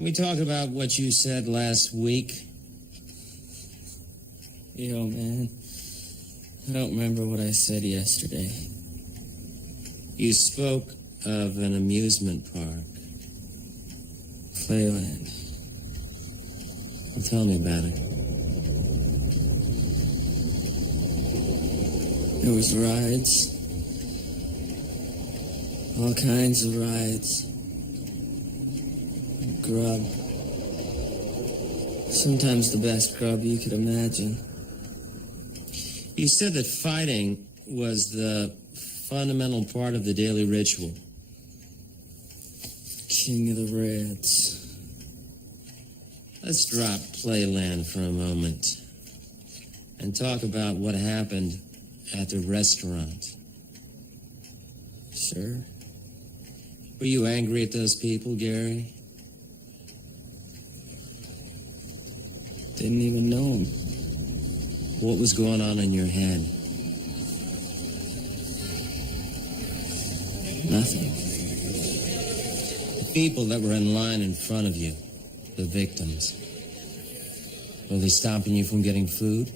Can we talk about what you said last week? Yo, man. I don't remember what I said yesterday. You spoke of an amusement park. Playland. Well, tell me about it. There was rides. All kinds of rides. Grub. Sometimes the best grub you could imagine. You said that fighting was the fundamental part of the daily ritual. King of the Reds. Let's drop Playland for a moment and talk about what happened at the restaurant. Sure. Were you angry at those people, Gary? Didn't even know him. What was going on in your head? Nothing. The people that were in line in front of you, the victims, were they stopping you from getting food?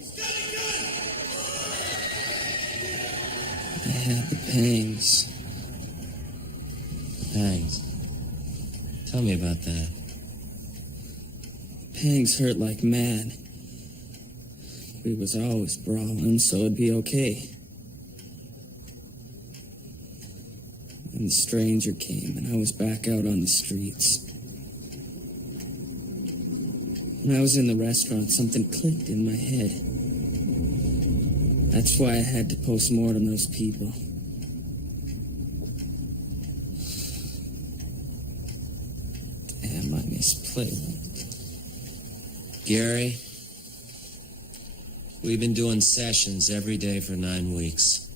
I had the pangs. Pangs. Tell me about that. Pangs hurt like mad. We was always brawling, so it'd be okay. Then the stranger came, and I was back out on the streets. When I was in the restaurant, something clicked in my head. That's why I had to post-mortem those people. Damn, I miss Playland. Gary, we've been doing sessions every day for 9 weeks.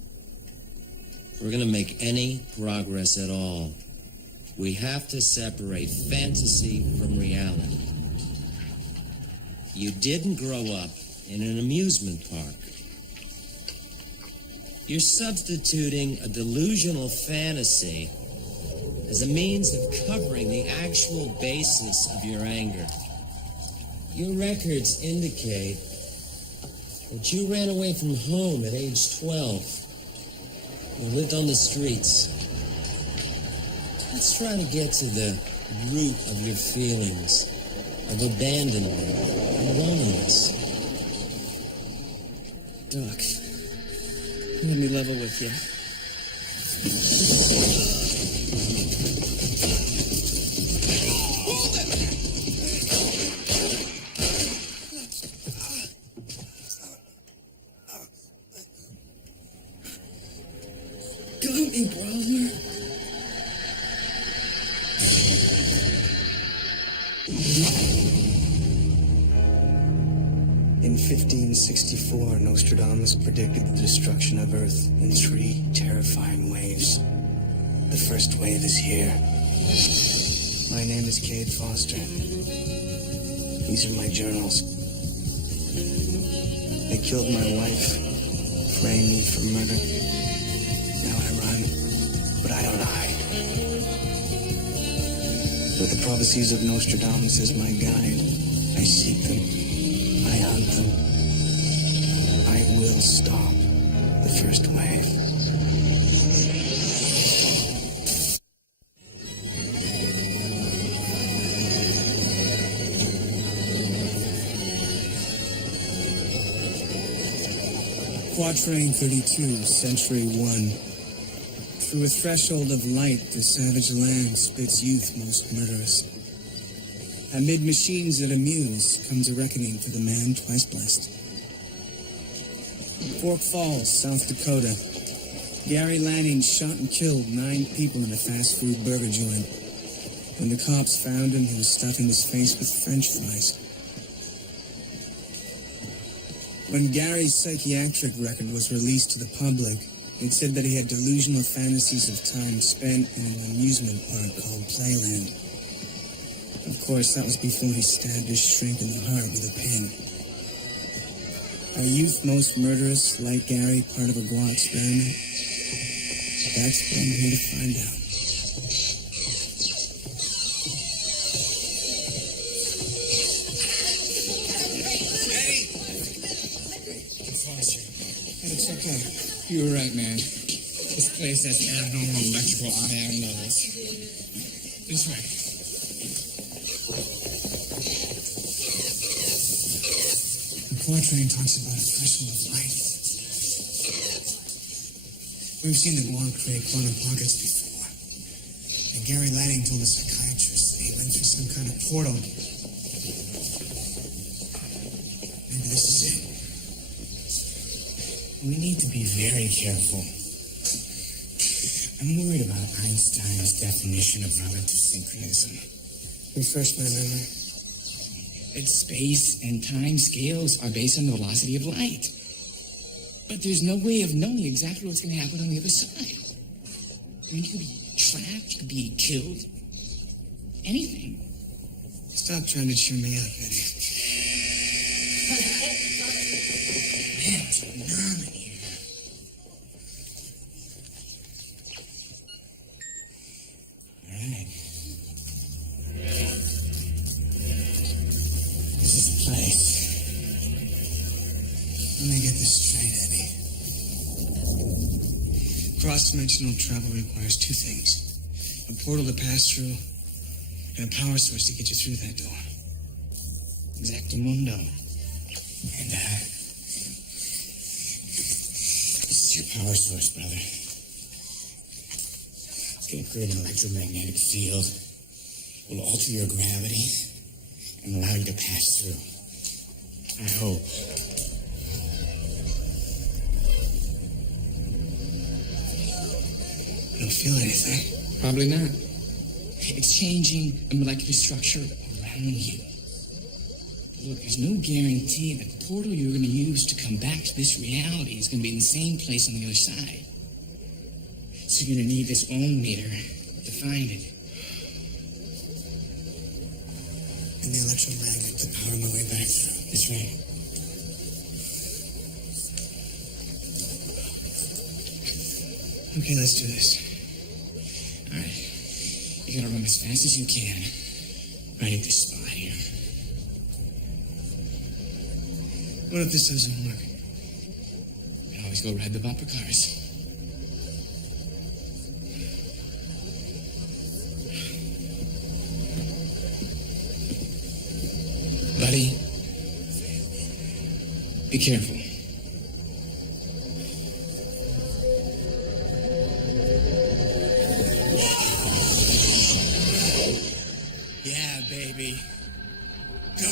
If we're gonna make any progress at all, we have to separate fantasy from reality. You didn't grow up in an amusement park. You're substituting a delusional fantasy as a means of covering the actual basis of your anger. Your records indicate that you ran away from home at age 12. You lived on the streets. Let's try to get to the root of your feelings of abandonment and loneliness. Doc, let me level with you. Got me, brother. In 1564, Nostradamus predicted the destruction of Earth in 3 terrifying waves. The first wave is here. My name is Cade Foster. These are my journals. They killed my wife, framed me for murder. Now I run, but I don't hide. With the prophecies of Nostradamus as my guide, I seek them. I hunt them. I will stop the first wave. Quatrain 32, Century 1. Through a threshold of light, the savage land spits youth most murderous. Amid machines that amuse comes a reckoning for the man twice blessed. Fork Falls, South Dakota. Gary Lanning shot and killed 9 people in a fast food burger joint. When the cops found him, he was stuffing his face with French fries. When Gary's psychiatric record was released to the public, it said that he had delusional fantasies of time spent in an amusement park called Playland. Of course, that was before he stabbed his shrink in the heart with a pin. Are youth most murderous, like Gary, part of a Gua experiment? That's what I'm here to find out. You were right, man. This place has abnormal electrical ion levels. This way. The Quatrain talks about a threshold of light. We've seen the Guan create quantum pockets before. And Gary Lanning told the psychiatrist that he went through some kind of portal. Maybe this is it. We need to be very careful. I'm worried about Einstein's definition of relative synchronism. Refresh my memory. That space and time scales are based on the velocity of light. But there's no way of knowing exactly what's going to happen on the other side. I mean, you could be trapped, you could be killed. Anything. Stop trying to cheer me up, Eddie. Man, what's going on in here? All right. This is the place. Let me get this straight, Eddie. Cross-dimensional travel requires two things. A portal to pass through, and a power source to get you through that door. Exactamundo. And, this is your power source, brother. It's going to create an electromagnetic field. It will alter your gravity and allow you to pass through. I hope. I don't feel anything. Probably not. It's changing the molecular structure around you. Look, there's no guarantee that the portal you're going to use to come back to this reality is going to be in the same place on the other side. So you're going to need this ohm meter to find it. And the electromagnet to power my way back through. That's right. Okay, let's do this. All right. You got to run as fast as you can. Right at this spot here. What if this doesn't work? You can always go ride the bumper cars. Buddy, be careful. Yeah, baby. Go.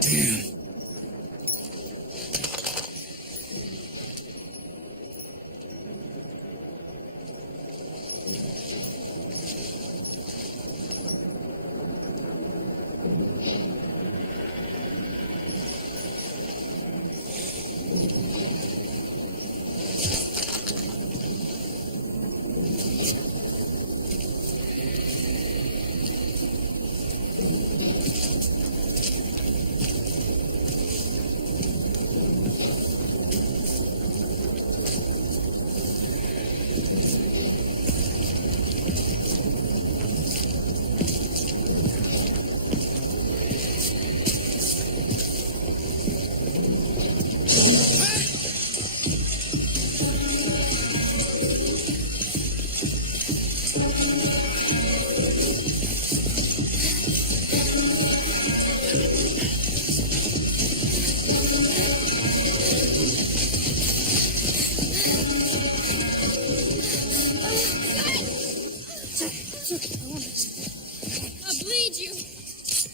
Damn. I'll bleed you.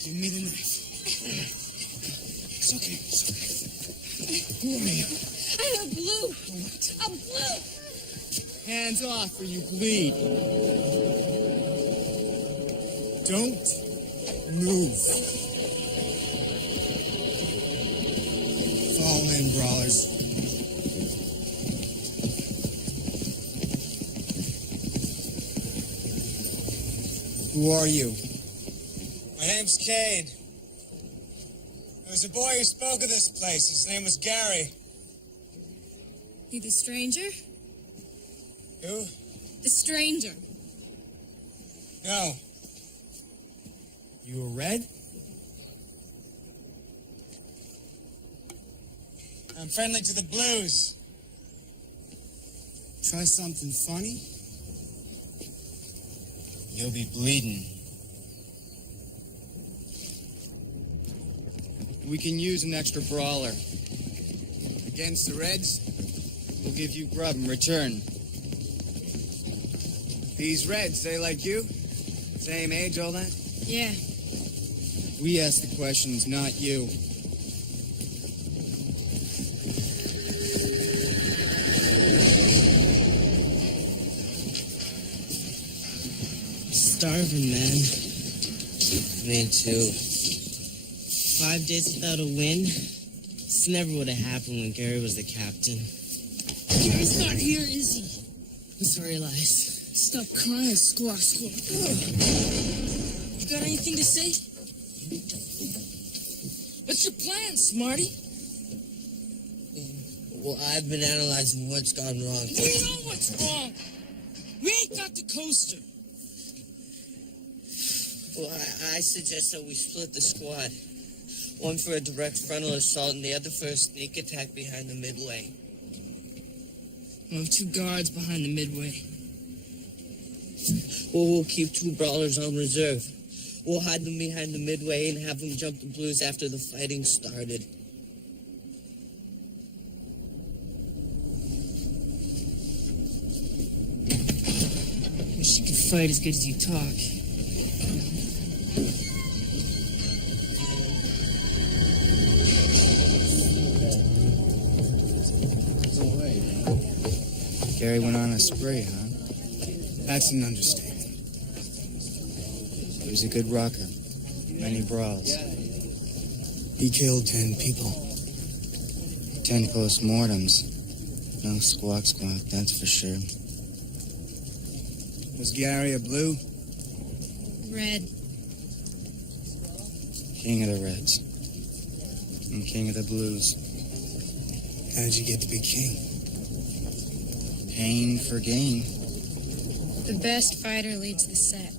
Give me the knife. It's okay. It's okay. Who are you? I'm a blue. What? A blue. Hands off or you bleed. Don't move. Fall in, brawlers. Who are you? My name's Cade. There was a boy who spoke of this place. His name was Gary. You the stranger? Who? The stranger. No. You were Red? I'm friendly to the Blues. Try something funny? You'll be bleeding. We can use an extra brawler. Against the Reds, we'll give you grub in return. These Reds, they like you? Same age, all that? Yeah. We ask the questions, not you. Starving, man. Me too. 5 days without a win? This never would have happened when Gary was the captain. Gary's not here, is he? I'm sorry, Elias. Stop crying, Squawk. You got anything to say? What's your plan, Smarty? Well, I've been analyzing what's gone wrong. We know what's wrong. We ain't got the coaster. Well, I suggest that we split the squad. One for a direct frontal assault and the other for a sneak attack behind the midway. We'll have 2 guards behind the midway. Well, we'll keep 2 brawlers on reserve. We'll hide them behind the midway and have them jump the Blues after the fighting started. Wish you could fight as good as you talk. Gary went on a spree, huh? That's an understatement. He was a good rocker. Many brawls. He killed 10 people. 10 post-mortems. No squawk, that's for sure. Was Gary a Blue? Red. King of the Reds. And King of the Blues. How'd you get to be king? Pain for gain. The best fighter leads the set.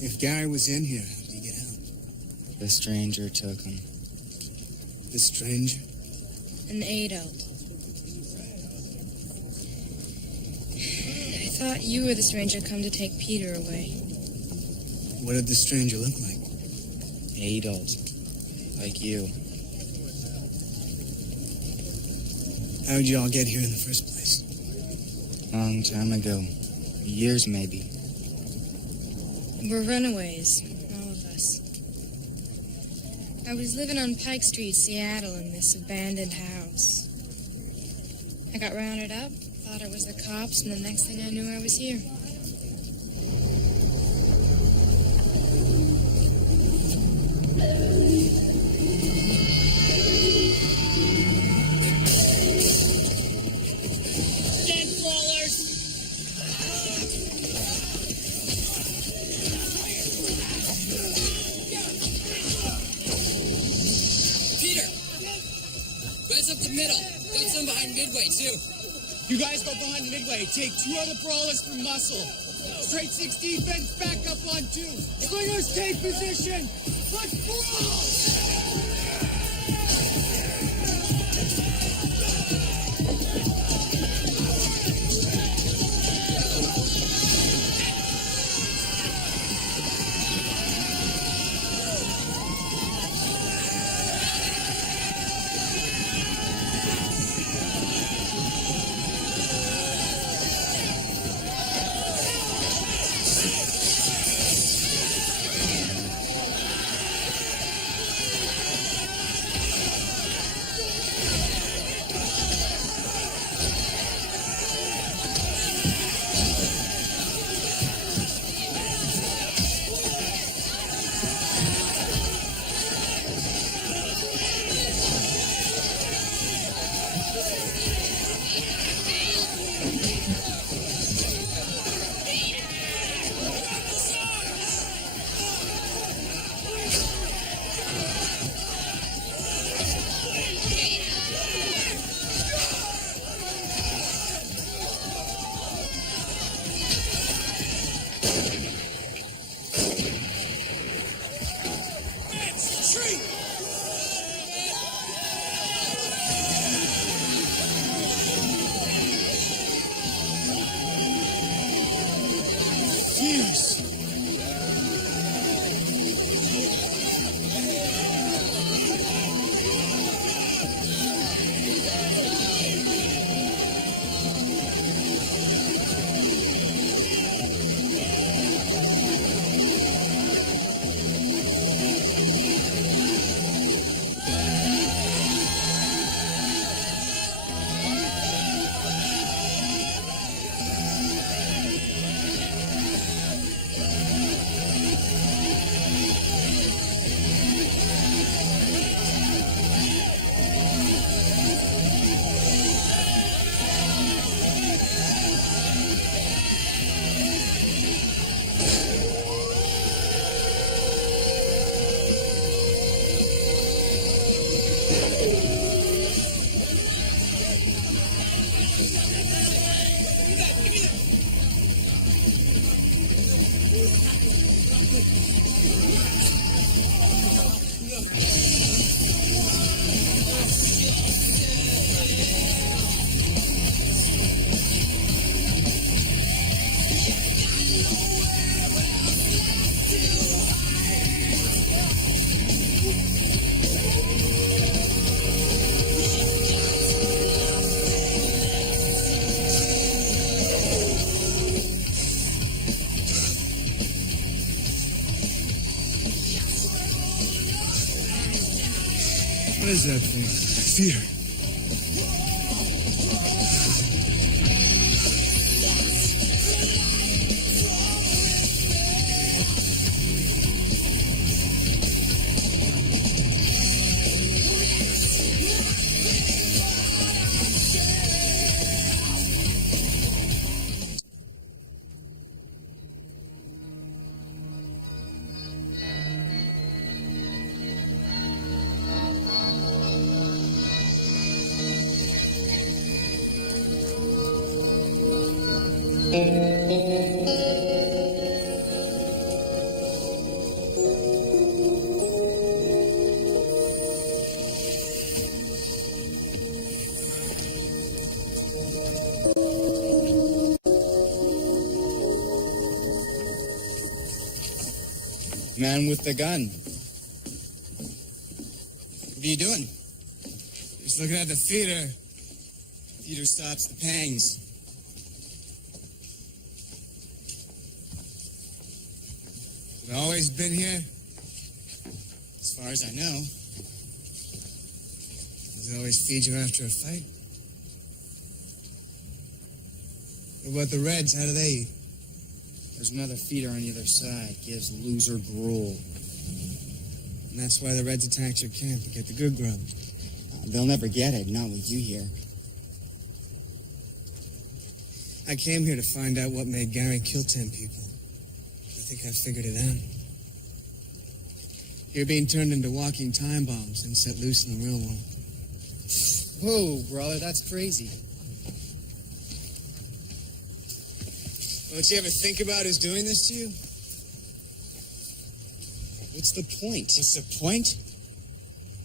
If Gary was in here, how did he get out? The stranger took him. The stranger? An adult. I thought you were the stranger come to take Peter away. What did the stranger look like? Adult. Like you. How'd you all get here in the first place? Long time ago. Years, maybe. We're runaways, all of us. I was living on Pike Street, Seattle, in this abandoned house. I got rounded up, thought it was the cops, and the next thing I knew, I was here. Up the middle. Got some behind midway, too. You guys go behind midway. Take 2 other brawlers for muscle. Straight 6 defense, back up on 2. Slingers, take position. Let's brawl! Retreat! Fierce! What is that thing? Fear. Man with the gun. What are you doing? Just looking at the feeder. Feeder stops the pangs. It's always been here. As far as I know. Does it always feed you after a fight? What about the Reds? How do they eat? There's another feeder on either side. Gives loser gruel. And that's why the Reds attacked your camp to get the good grub. They'll never get it, not with you here. I came here to find out what made Gary kill 10 people. I think I figured it out. You're being turned into walking time bombs and set loose in the real world. Whoa, brother, that's crazy. Don't you ever think about who's doing this to you? What's the point? What's the point?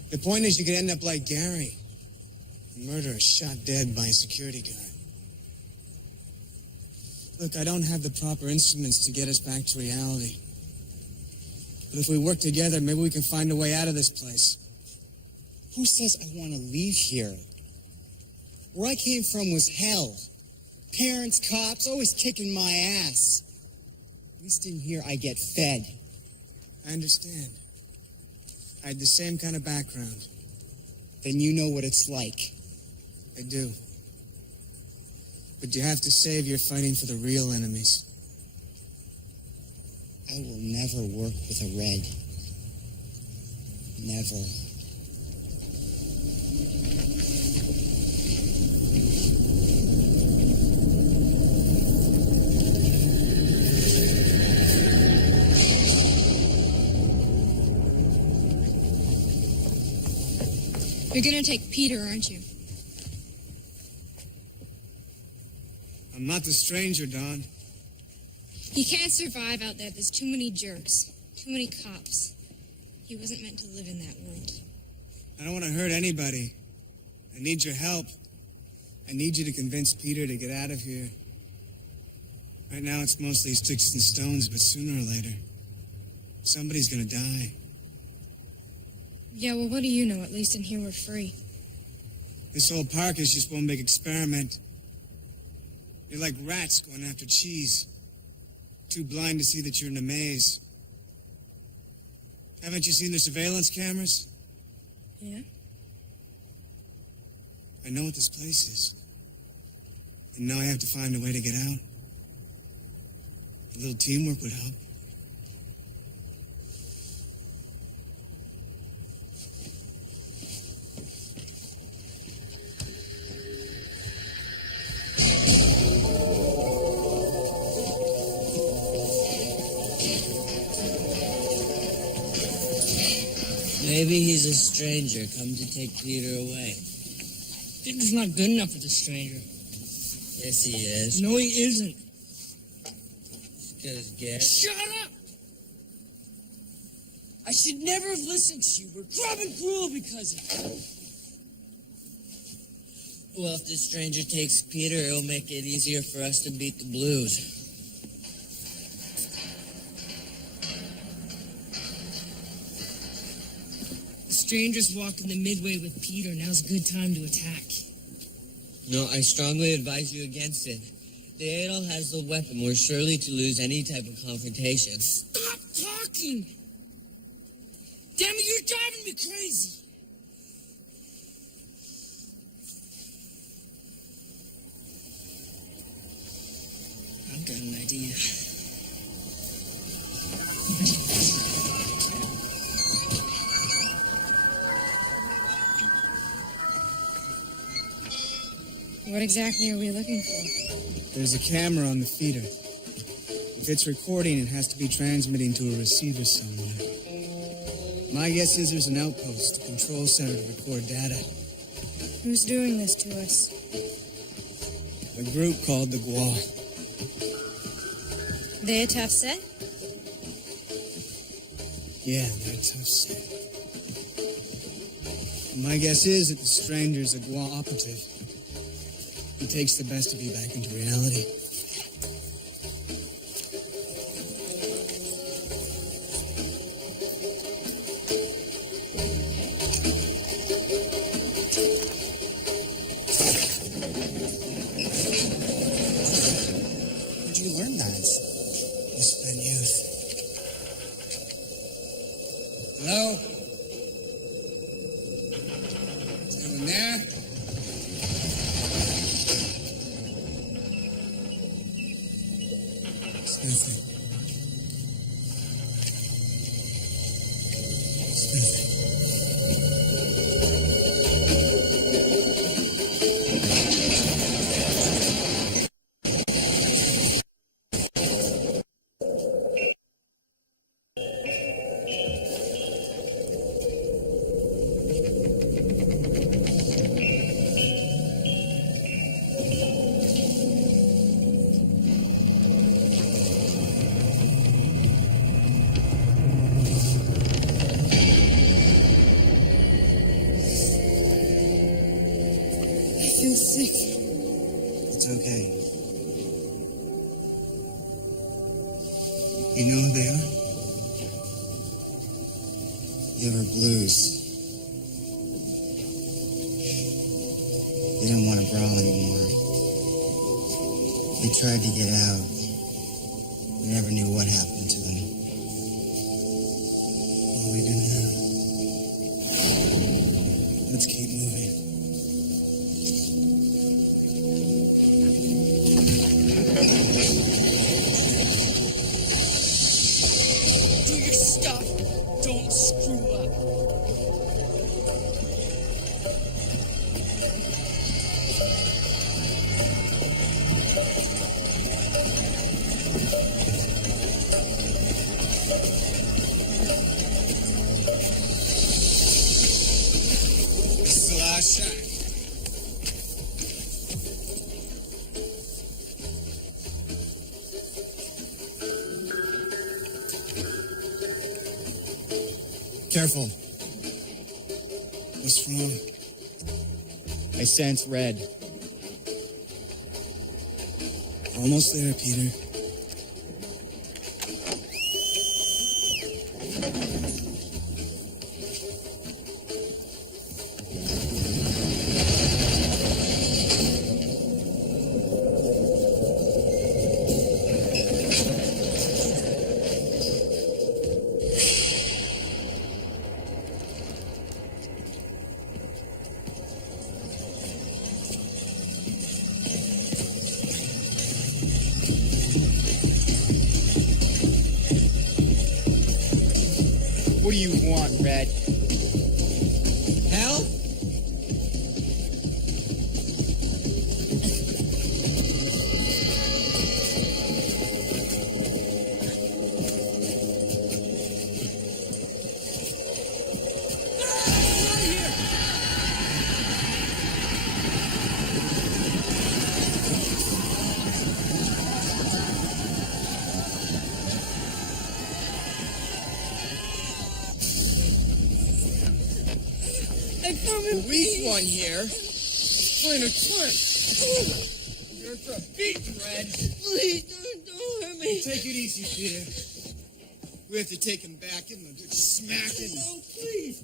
The point is you could end up like Gary. A murderer shot dead by a security guard. Look, I don't have the proper instruments to get us back to reality. But if we work together, maybe we can find a way out of this place. Who says I want to leave here? Where I came from was hell. Parents, cops, always kicking my ass. At least in here, I get fed. I understand. I had the same kind of background. Then you know what it's like. I do. But you have to save you're fighting for the real enemies. I will never work with a Red. Never. You're gonna take Peter, aren't you? I'm not the stranger, Don. He can't survive out there. There's too many jerks. Too many cops. He wasn't meant to live in that world. I don't want to hurt anybody. I need your help. I need you to convince Peter to get out of here. Right now it's mostly sticks and stones, but sooner or later, somebody's gonna die. Yeah, well, what do you know? At least in here we're free. This whole park is just one big experiment. You're like rats going after cheese. Too blind to see that you're in a maze. Haven't you seen the surveillance cameras? Yeah? I know what this place is. And now I have to find a way to get out. A little teamwork would help. Maybe he's a stranger come to take Peter away. Peter's not good enough for the stranger. Yes, he is. No, he isn't. He's got his gas. Shut up! I should never have listened to you. We're grub and cruel because of it. Well, if this stranger takes Peter, it'll make it easier for us to beat the blues. The stranger's walking the midway with Peter. Now's a good time to attack. No, I strongly advise you against it. The Adol has the weapon. We're surely to lose any type of confrontation. Stop talking! Damn it, you're driving me crazy! I've got an idea. What exactly are we looking for? There's a camera on the feeder. If it's recording, it has to be transmitting to a receiver somewhere. My guess is there's an outpost, a control center to record data. Who's doing this to us? A group called the Gua. They a tough set? Yeah, they're tough set. My guess is that the stranger's a Gua operative. He takes the best of you back into reality. Where'd you learn that? You spent youth. Hello? Is anyone there? Nothing. It's nothing. I feel sick. It's okay. You know who they are? They were blues. They didn't want to brawl anymore. They tried to get out. We never knew what happened to them. All we do now. Let's keep moving. Do your stuff. Don't screw up. This is the last shot. Careful. What's wrong? I sense red. Almost there, Peter. What do you want, Red? Hell? Weak one here. Trying to trick. You're a beat, Red. Please, don't hurt me. Take it easy, Peter. We have to take him back. Give him a good smacking. No, please.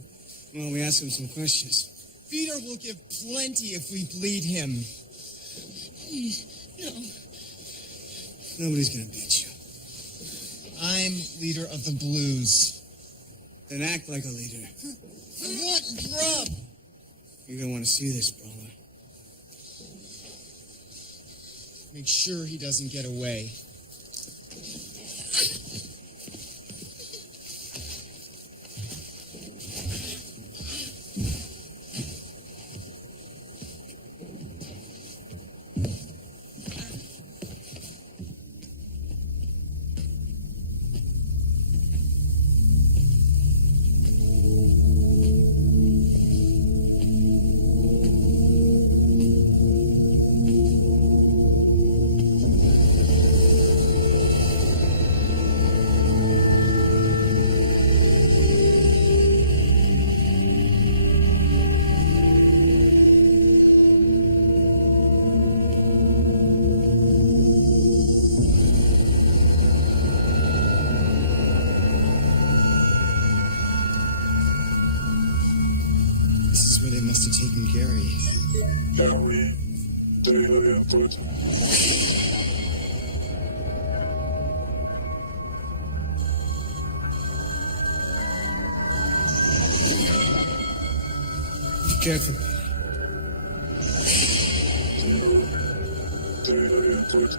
Well, we asked him some questions. Peter will give plenty if we bleed him. Please, no. Nobody's gonna beat you. I'm leader of the Blues. Then act like a leader. What grub? You're gonna want to see this, brawler. Make sure he doesn't get away. This is where they must have taken Gary. Gary, data input. Be careful. Data input.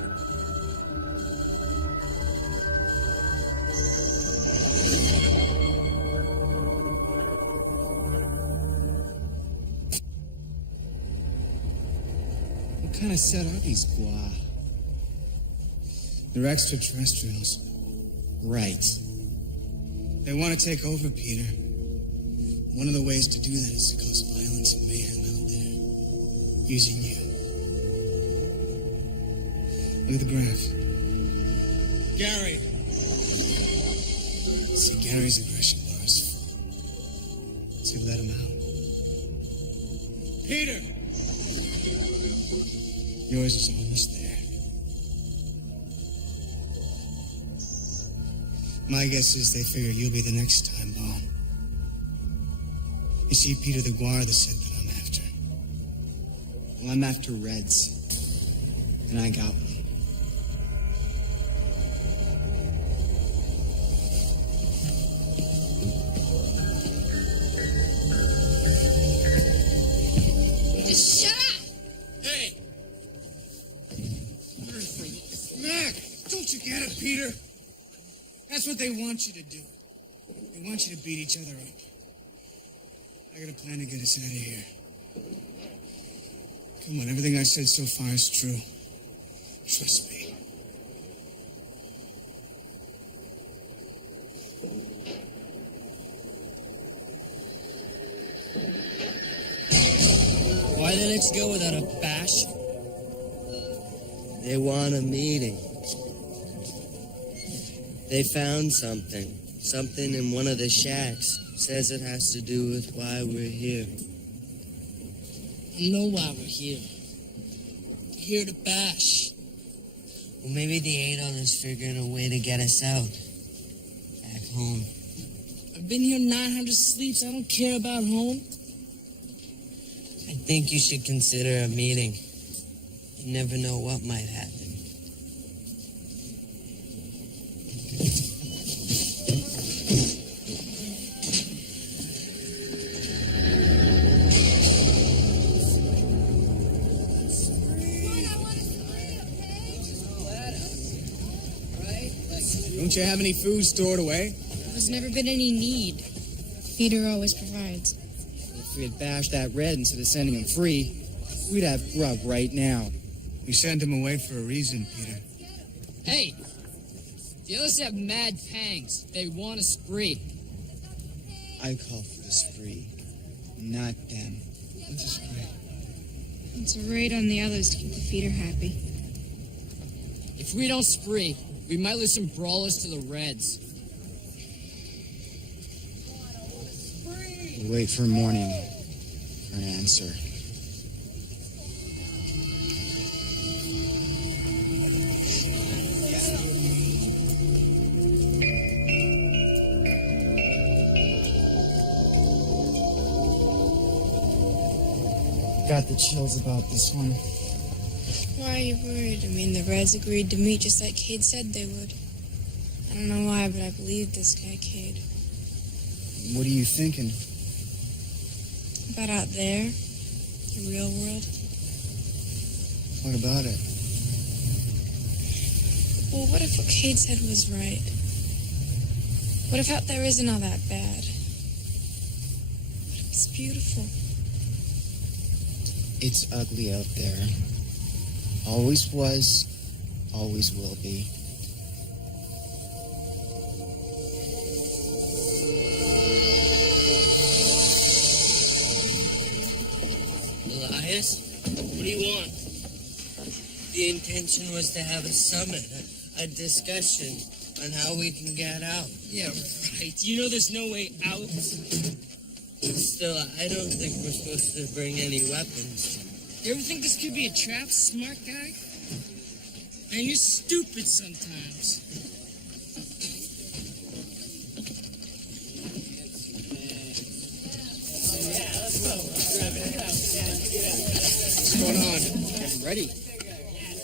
What kind of set are these Gua? They're extraterrestrials. Right. They want to take over, Peter. One of the ways to do that is to cause violence and mayhem out there. Using you. Look at the graph. Gary! See, Gary's aggression bar is full. So let him out. Peter! Yours is almost there. My guess is they figure you'll be the next time bomb. You see, Peter, the Guar, the set that I'm after. Well, I'm after Reds. And I got one. Just shut up. Hey! Smack! Don't you get it, Peter? That's what they want you to do. They want you to beat each other up. I got a plan to get us out of here. Come on, everything I've said so far is true. Trust me. Why the next go without a bash? They want a meeting. They found something. Something in one of the shacks says it has to do with why we're here. I know why we're here. We're here to bash. Well, maybe the Adolfs figured a way to get us out. Back home. I've been here 900 sleeps. I don't care about home. I think you should consider a meeting. You never know what might happen. Don't you have any food stored away? There's never been any need. Peter always provides. If we had bashed that red instead of sending him free, we'd have grub right now. We sent him away for a reason, Peter. Hey! The others have mad pangs. They want a spree. I call for the spree, not them. What's a spree? It's a raid on the others to keep the feeder happy. If we don't spree, we might lose some brawlers to the Reds. We'll wait for morning for an answer. Got the chills about this one. Why are you worried? I mean, the Reds agreed to meet just like Cade said they would. I don't know why, but I believe this guy, Cade. What are you thinking? About out there, the real world. What about it? Well, what if what Cade said was right? What if out there isn't all that bad? What if it's beautiful? It's ugly out there. Always was, always will be. Elias, what do you want? The intention was to have a summit, a discussion on how we can get out. Yeah, right. You know there's no way out. Still, I don't think we're supposed to bring any weapons. You ever think this could be a trap, smart guy? Man, you're stupid sometimes. What's going on? Getting ready.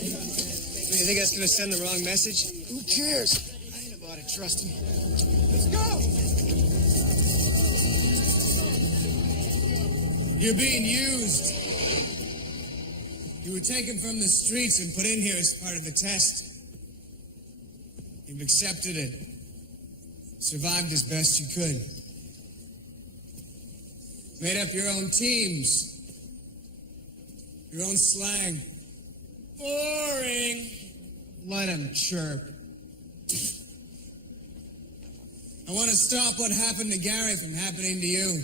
You think that's gonna send the wrong message? Who cares? I ain't about it, trust me. Let's go! You're being used. You were taken from the streets and put in here as part of the test. You've accepted it. Survived as best you could. Made up your own teams. Your own slang. Boring. Let him chirp. I want to stop what happened to Gary from happening to you.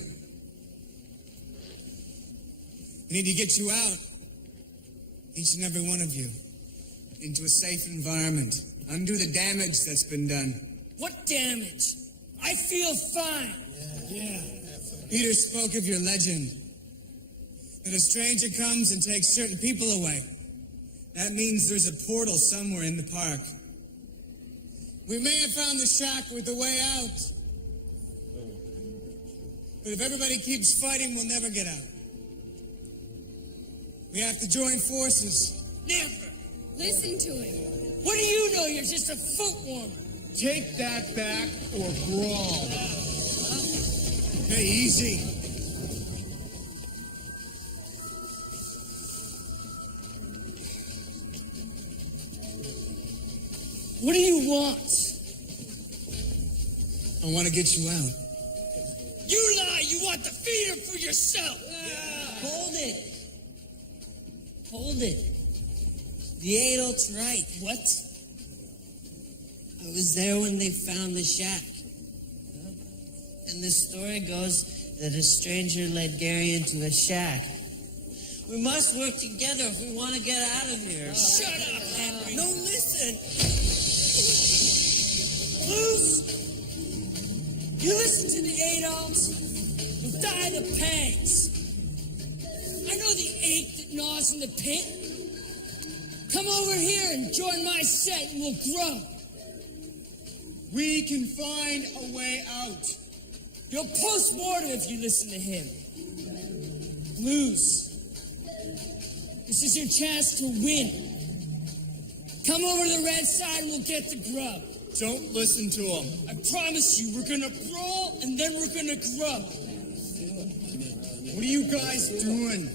I need to get you out. Each and every one of you. Into a safe environment. Undo the damage that's been done. What damage? I feel fine. Yeah. Peter spoke of your legend. That a stranger comes and takes certain people away. That means there's a portal somewhere in the park. We may have found the shack with the way out. But if everybody keeps fighting, we'll never get out. We have to join forces. Never. Listen to him. What do you know? You're just a foot warmer. Take that back or brawl. Hey, easy. What do you want? I want to get you out. You lie. You want the feeder for yourself. Hold it. Hold it. The Adolf's right. What? I was there when they found the shack. And the story goes that a stranger led Gary into a shack. We must work together if we want to get out of here. Shut up, Henry. No, listen. Loose. You listen to the adults, you'll die the pangs. I know the ache that gnaws in the pit. Come over here and join my set and we'll grow. We can find a way out. You'll post-mortem if you listen to him. Blues. This is your chance to win. Come over to the red side and we'll get the grub. Don't listen to him. I promise you, we're gonna brawl and then we're gonna grow. What are you guys doing?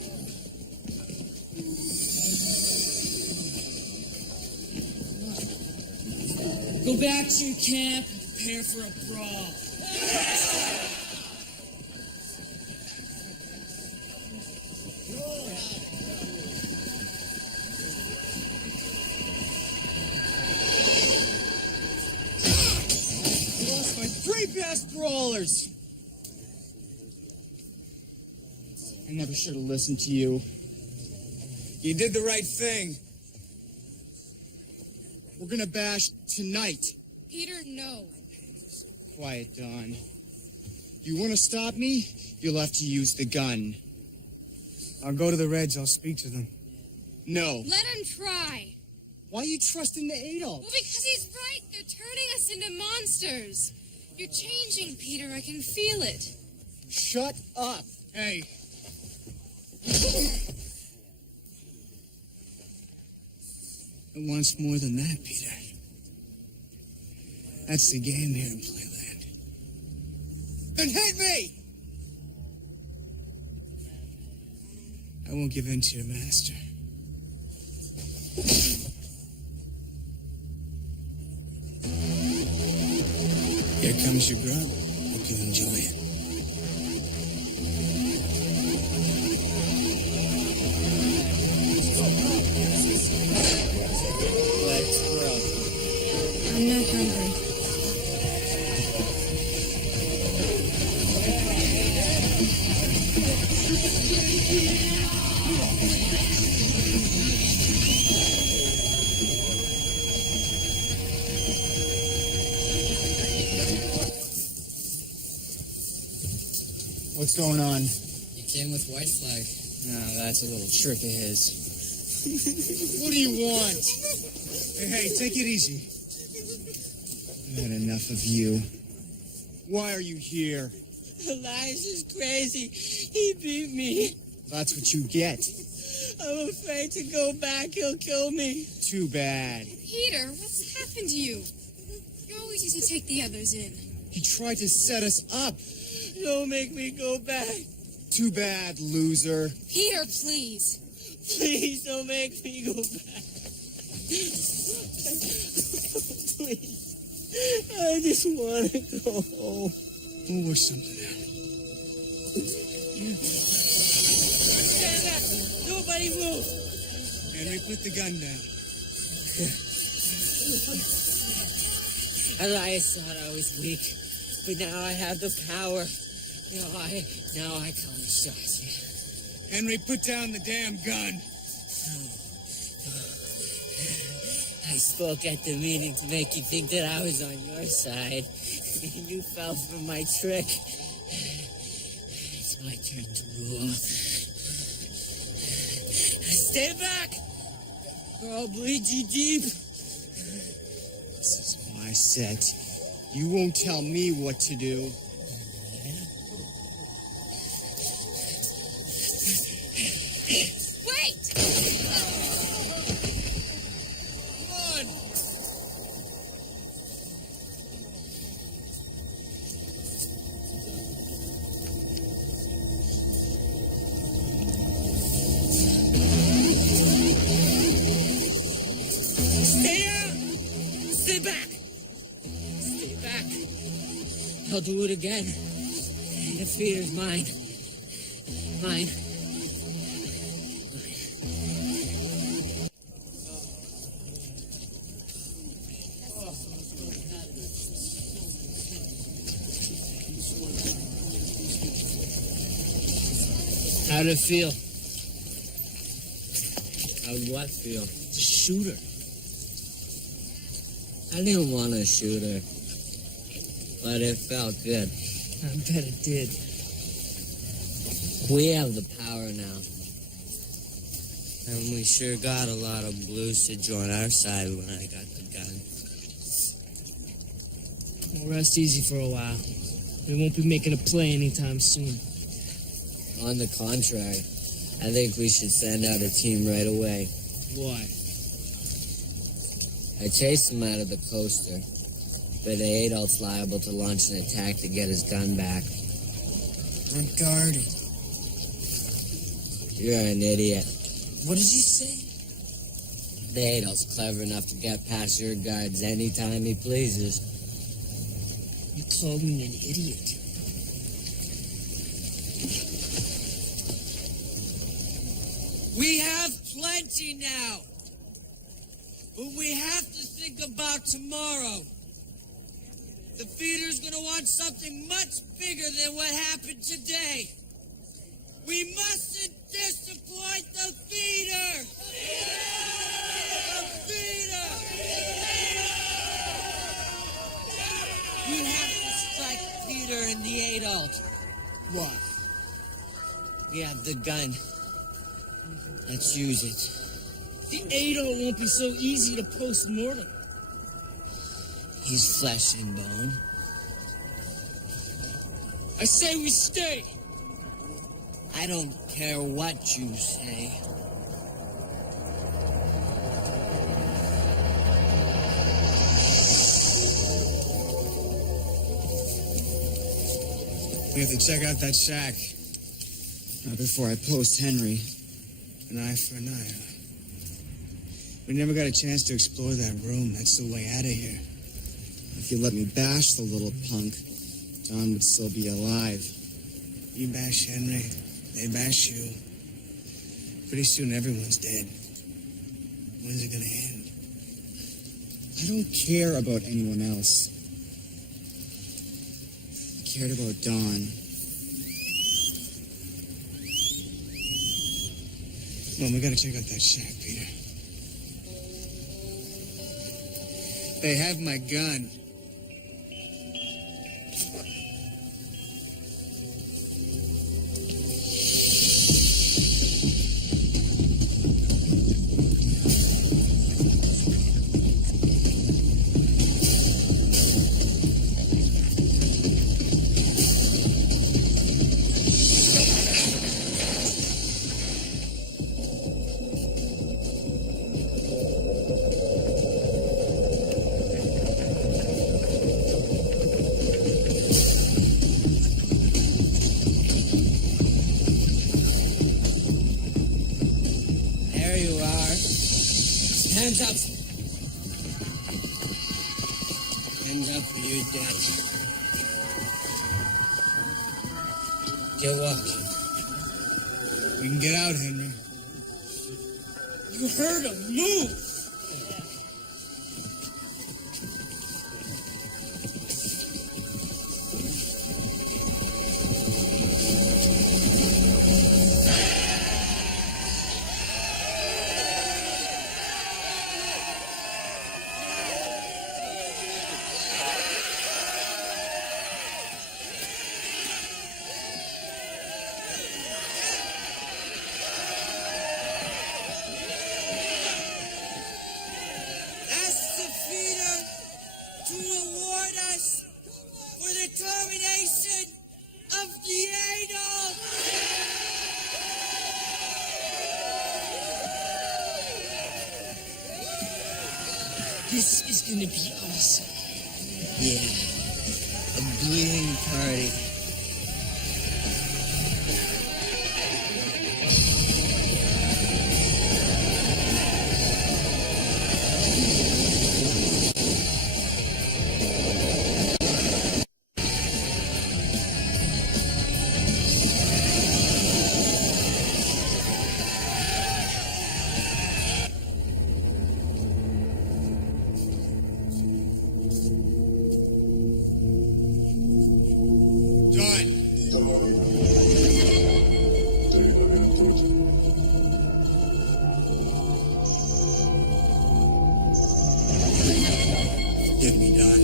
Go back to your camp and prepare for a brawl. Lost my three best brawlers. I never should have listened to you. You did the right thing. We're gonna bash tonight. Peter, no. Quiet, Dawn. You want to stop me? You'll have to use the gun. I'll go to the Reds. I'll speak to them. No. Let him try. Why are you trusting the adults? Well, because he's right. They're turning us into monsters. You're changing, Peter. I can feel it. Shut up. Hey. It wants more than that, Peter. That's the game here in Playland. Then hit me! I won't give in to your master. Here comes your grub. Hope you enjoy it. Let's grow. I'm not hungry. What's going on? You came with White Flag. No, that's a little trick of his. What do you want? Hey, take it easy. I've had enough of you. Why are you here? Elias is crazy. He beat me. That's what you get. I'm afraid to go back. He'll kill me. Too bad. Peter, what's happened to you? You always used to take the others in. He tried to set us up. Don't make me go back. Too bad, loser. Peter, please. Please don't make me go back. Please. I just want to go home. We'll work something out. Stand up. Nobody move. Henry, put the gun down. Elias thought I was weak, but now I have the power. Now I call the shots. Henry, put down the damn gun. I spoke at the meeting to make you think that I was on your side. You fell for my trick. It's my turn to rule. Stay back, or I'll bleed you deep. This is my set. You won't tell me what to do. Wait! Stay back! Stay back. I'll do it again. The fear's mine. Mine. How did it feel? How did what feel? It's a shooter. I didn't want to shoot her. but it felt good. I bet it did. We have the power now. And we sure got a lot of blues to join our side when I got the gun. We'll rest easy for a while. We won't be making a play anytime soon. On the contrary, I think we should send out a team right away. Why? I chased him out of the coaster, but Adolf's liable to launch an attack to get his gun back. We're guarded. You're an idiot. What did you say? The Adolf's clever enough to get past your guards anytime he pleases. You called me an idiot. We have plenty now, but we have to think about tomorrow. The feeder's gonna want something much bigger than what happened today. We mustn't disappoint the feeder! The feeder! We have to strike Peter and the adult. Why? We have the gun. Let's use it. The Adol won't be so easy to post-mortem. He's flesh and bone. I say we stay. I don't care what you say. We have to check out that shack. Not before I post Henry. An eye for an eye, huh? We never got a chance to explore that room. That's the way out of here. If you let me bash the little punk, John would still be alive. You bash Henry, they bash you. Pretty soon everyone's dead. When's it gonna end? I don't care about anyone else. I cared about Dawn. Come on, we gotta check out that shack, Peter. They have my gun. Hands up. Hands up or you're dead. Get walking. We can get out, Henry. You heard him. Move. To reward us for the termination of the Adolf! This is gonna be awesome. Yeah, a bleeding party. Forgive me, Don.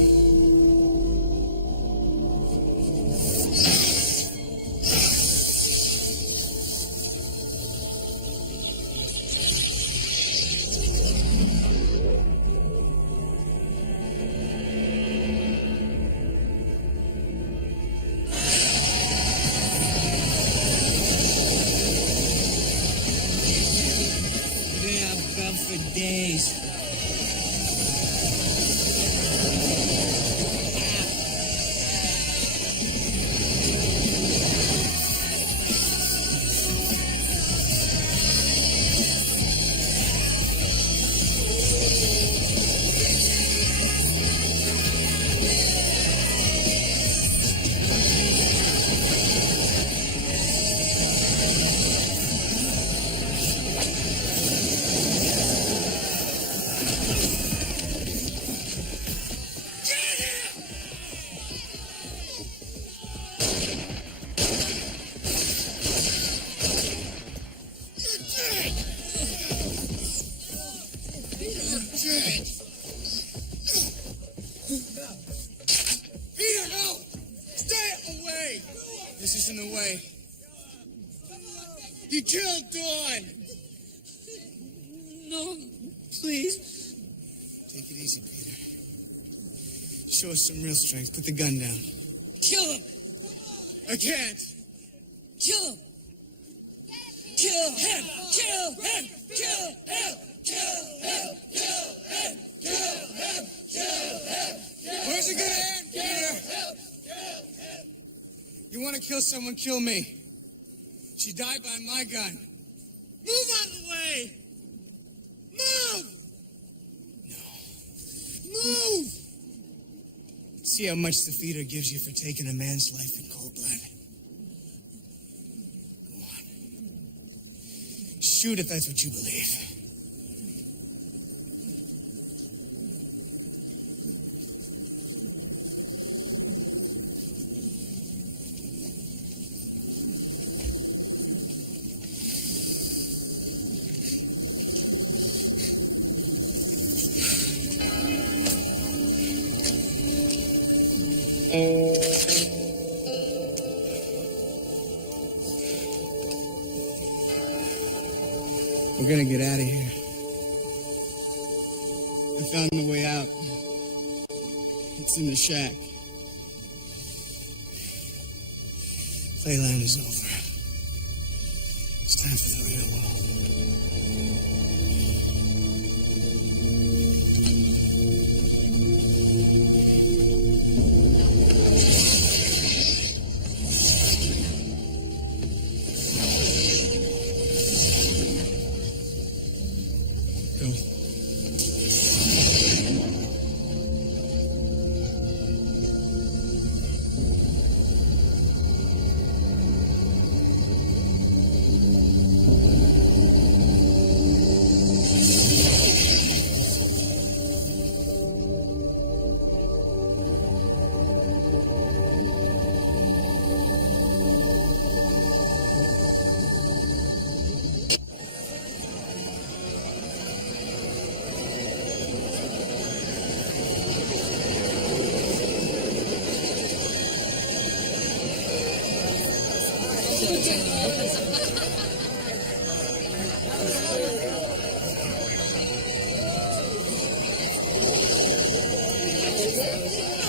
away. You killed Dawn! No, please. Take it easy, Peter. Show us some real strength. Put the gun down. Kill him! I can't. Kill him! Kill him! Kill him! Kill him! Kill him! Kill him! Kill him! Kill him! Where's it gonna end, Peter? You want to kill someone, kill me. She died by my gun. Move out of the way! Move! No. Move! See how much the feeder gives you for taking a man's life in cold blood. Go on. Shoot if that's what you believe. We're gonna get out of here. I found the way out. It's in the shack. Playland is over. It's time for the real world. Go.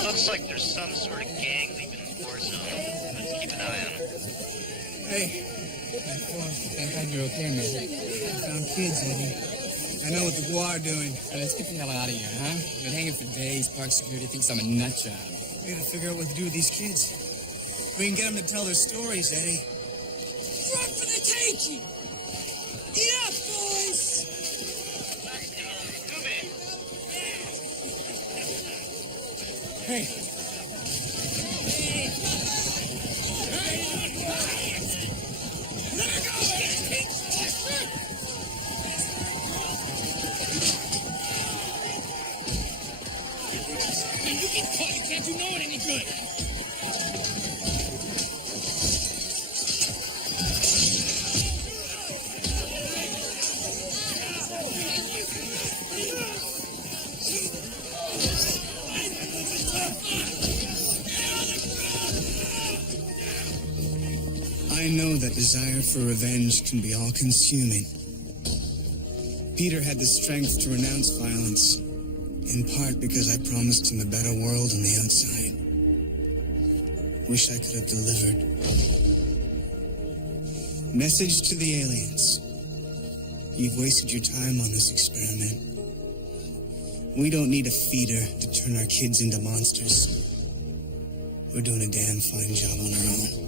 Looks like there's some sort of gang leaving the war zone. Let's keep an eye on them. Hey. Thank God you're okay, man. I found kids, Eddie. I know what the Guar are doing. So let's get the hell out of here, huh? You've been hanging for days. Park security thinks I'm a nut job. We gotta figure out what to do with these kids. We can get them to tell their stories, Eddie. Run for the taking! Eat up, boys! Hey. You get caught, you can't do no one any good. I know that desire for revenge can be all-consuming. Peter had the strength to renounce violence, in part because I promised him a better world on the outside. Wish I could have delivered. Message to the aliens. You've wasted your time on this experiment. We don't need a feeder to turn our kids into monsters. We're doing a damn fine job on our own.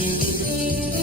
input.